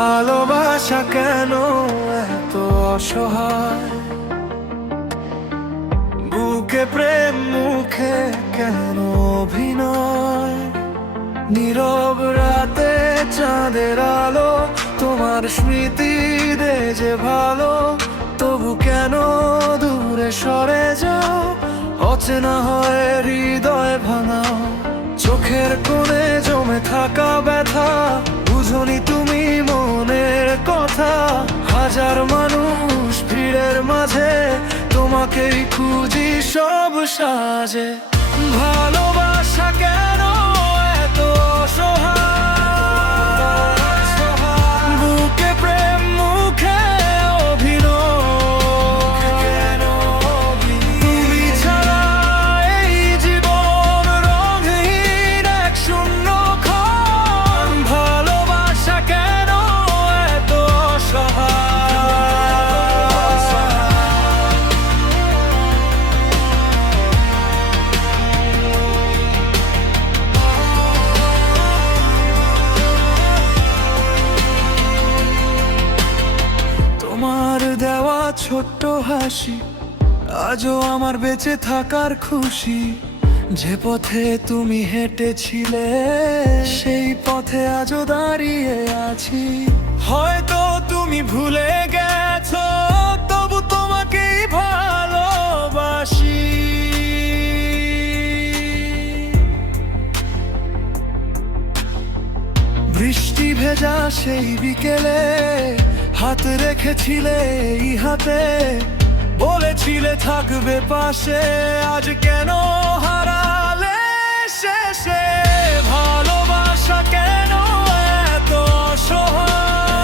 ভালোবাসা কেন এত অসহায়, বুকে প্রেম মুখে কেন অভিনয়। নীরব রাতে চাঁদের আলো, তোমার স্মৃতি দে যে ভালো, তবু কেন দূরে সরে যাও। অচেনা হয় হৃদয় ভাঙাও, চোখের কোণে জমে থাকা ব্যথা, বুঝনি তুমি মনের কথা। হাজার মানুষ ভিড়ের মাঝে, তোমাকেই খুঁজি সব সাজে। ভালোবাসা কেন এত অসহায়, বুকে প্রেম মুখে অভিনয়। তুমি ছাড়া এই জীবন রঙহীন এক শূন্য ক্ষণ। ভালোবাসা কেন এত অসহায়। তোমার দেওয়া ছোট্ট হাসি আজও আমার বেঁচে থাকার খুশি। যে পথে তুমি হেঁটেছিলে, সেই পথে আজও দাঁড়িয়ে আছি। হয়তো তুমি ভুলে গেছো, তবু তোমাকেই ভালোবাসি। বৃষ্টি ভেজা সেই বিকেলে হাত রেখেছিলে এই হাতে, বলেছিলে থাকবে পাশে। আজ কেন হারালে শেষে। ভালোবাসা কেন এত অসহায়,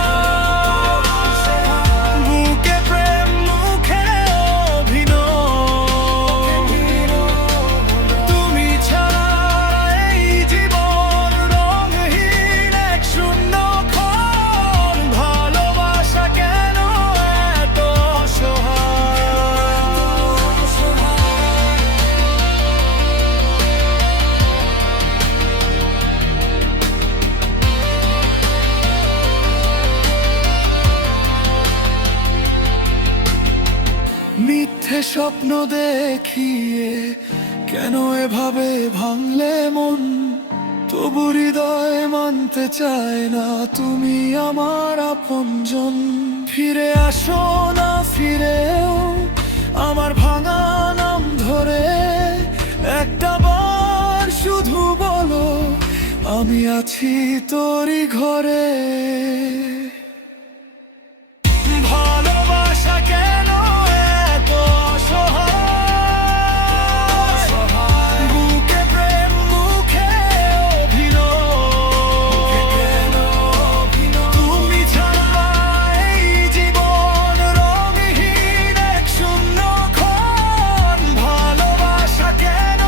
বুকে প্রেম মুখে অভিনয়। তুমি ছাড়া এই জীবন রঙহীন এক শূন্য ক্ষণ। ভালোবাসা কেন এত মিথ্যে স্বপ্ন দেখিয়ে কেন এভাবে ভাঙলে মন। তবু হৃদয় মানতে চায় না তুমি আমার আপনজন। ফিরে আসো না ফিরেও আমার ভাঙা নাম ধরে। একটা বার শুধু বলো আমি আছি তোরই ঘরে। ভালোবাসা কেন এত অসহায়, বুকে প্রেম মুখে অভিনয়। তুমি ছাড়া এই জীবন রঙহীন এক শূন্য ক্ষণ। ভালোবাসা কেন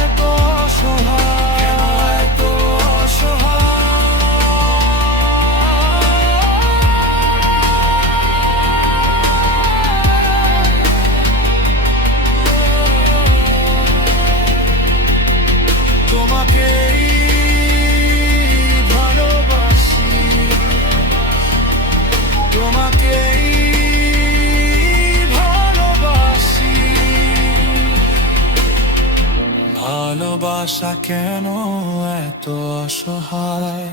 এত অসহায়। তোমাকেই ভালোবাসি, তোমাকেই ভালোবাসি। ভালোবাসা কেন এত অসহায়।